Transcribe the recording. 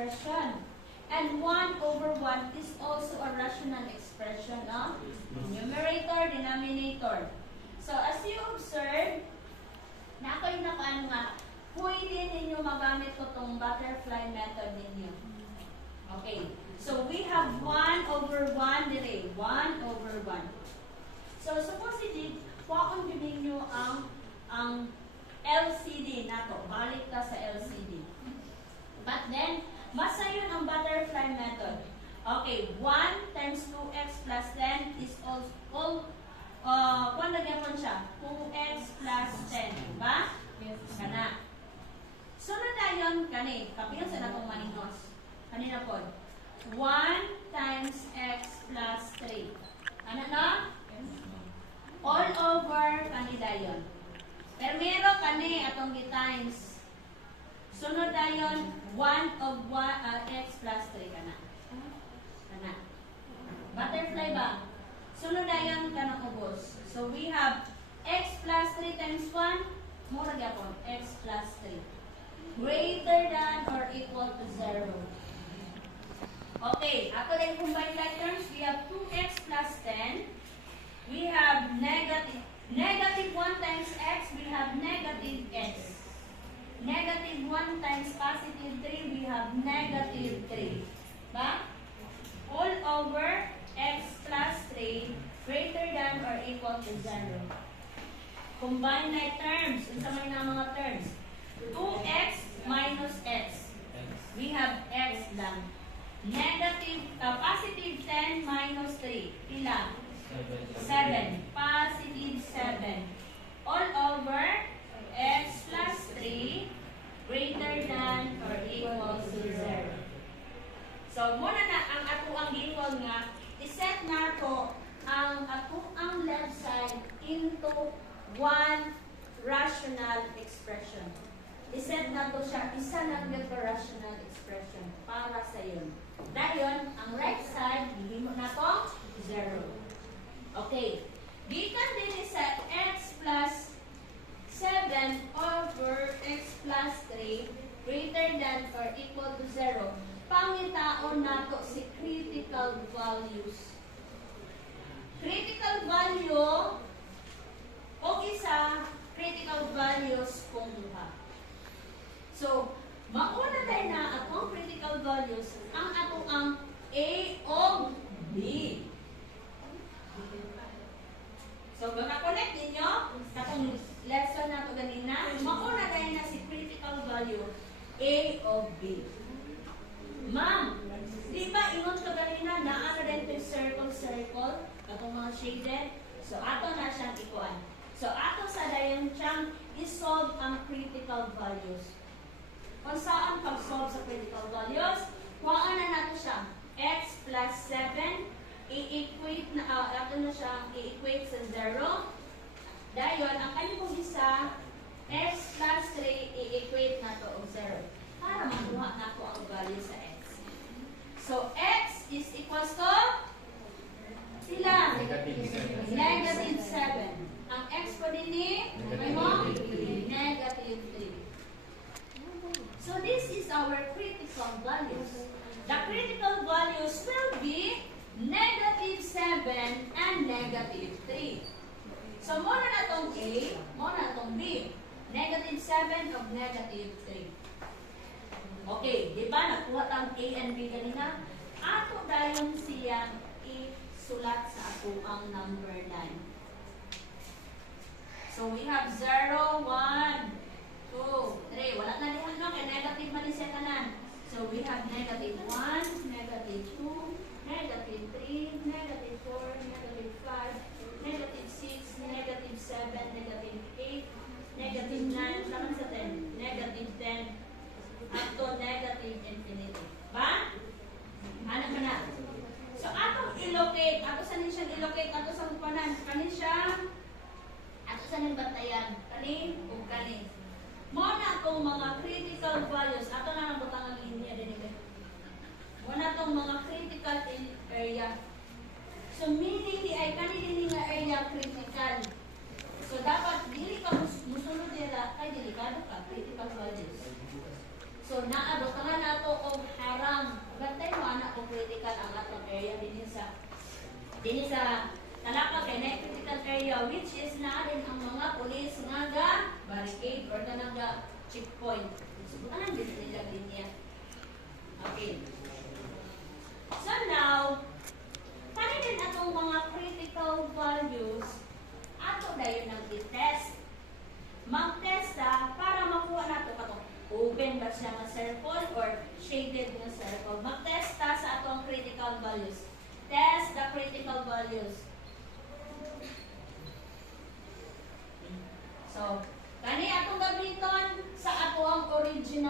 expression. And 1 over 1 is also a rational expression, no? Numerator, denominator. So, as you observe, na ako'y nakaan nga, pwede ninyo magamit ko itong butterfly method ninyo. Okay. So, we have 1 over 1 dire. 1 over 1. So, supposedly, kuhaan din ninyo ang LCD na to. Balik ka sa LCD. But then, masa yun ang butterfly method. Okay, 1 times 2x plus 10 is all kung nagyapon siya, 2x plus 10. Diba? Yes. Kana. Sunod na yun, kani. Kapil sa natong maningos. Kanina po. 1 times x plus 3. Ano na? All over kanila yun. Pero kani atong times. Sunod na yun, 1 of x plus 3 kana. Kana. Butterfly ba? Sunod na yun kanang ubos. So we have x plus 3 times 1. Mura gyapon, x plus 3. Greater than or equal to 0. Okay, ato na yung combined like terms, we have 2x plus 10. We have negative 1 times x, we have negative x. Negative 1 times positive 3, we have negative 3. Ba? All over x plus 3 greater than or equal to 0. Combine like terms. Unsa man ang mga terms? 2x minus x. We have x lang. Negative, positive 10 minus 3. Pila? 7. Positive 7. All over x plus 3 greater than or equal to 0. So, muna na ang ato ang gingon nga, iset na to ang ato ang left side into one rational expression. Iset na to siya, isa lang yung rational expression para sa yun. Dayon, ang right side, hihimo na to 0. Okay. Gikan din sa x plus 7 over x plus 3 greater than or equal to 0. Pangitaon nato si critical values. Critical value o isa, critical values kung duha. So, mauna tayo na atong critical values ang ato ang A o B. So, makakonect ninyo sa itong lesson na ito ganina. Mauna tayo na si critical value A o B. Ma'am, di ba ingon ka ganina na ano din ito circle, itong mga shaded? So, ato na siyang ikuan. So, ato sa dayon siyang isolve ang critical values. Kung saan pag-solve sa critical values, kuhaan na nato siya. X plus 7, i-equate na, ato na siyang i-equate sa 0. Dayon, ang kanyang isa, x plus 3, i-equate na to o 0. Para makuha na ko ang value sa x. So, x is equals to sila. Negative 7. Ang x po din ni, negative 3. So, this is our critical values. The critical values will be negative 7 and negative 3. So, muna na itong A, muna na itong B. Negative 7 of negative 3. Okay, di ba? Nakuha tang A and B kanina. Ato dayon siyang isulat sa ato ang number line. So, we have 0, 1, 2, 3. Wala na dihan no, kaya negative man siya kanan. So, we have negative 1, negative 2, negative 3, negative 4, negative 5, negative 6, negative 7, negative 8, negative 9, naman sa 10, negative 10, up to negative infinity. Ba? Ano ka na? So, atong i-locate, ato sa niya siyang i-locate, ato sa upanan, kanin siya, ato sa niyang batayan, kanin o kanin. Muna itong mga critical values, ato na ang butang ang linya din ito. Muna itong mga critical area. So, meaning di ay kanin nga area critical. So, dapat dili ka musunod nila, ay delikado ka, critical values. So naado ka na to og haram. Gantay mo anak kung critical ang atong area din sa talaka kay na critical area which is na rin ang mga pulis nga ga barricade or kanang ga checkpoint. So anong din nila linya. Okay. So now, kanin atong mga critical values ato dayon nang i-test. Mag-test para makuha nato katong open ba siya nga circle or shaded nga circle. Mag-test sa atong critical values. Test the critical values. So, kani atong gabriton sa ato ang original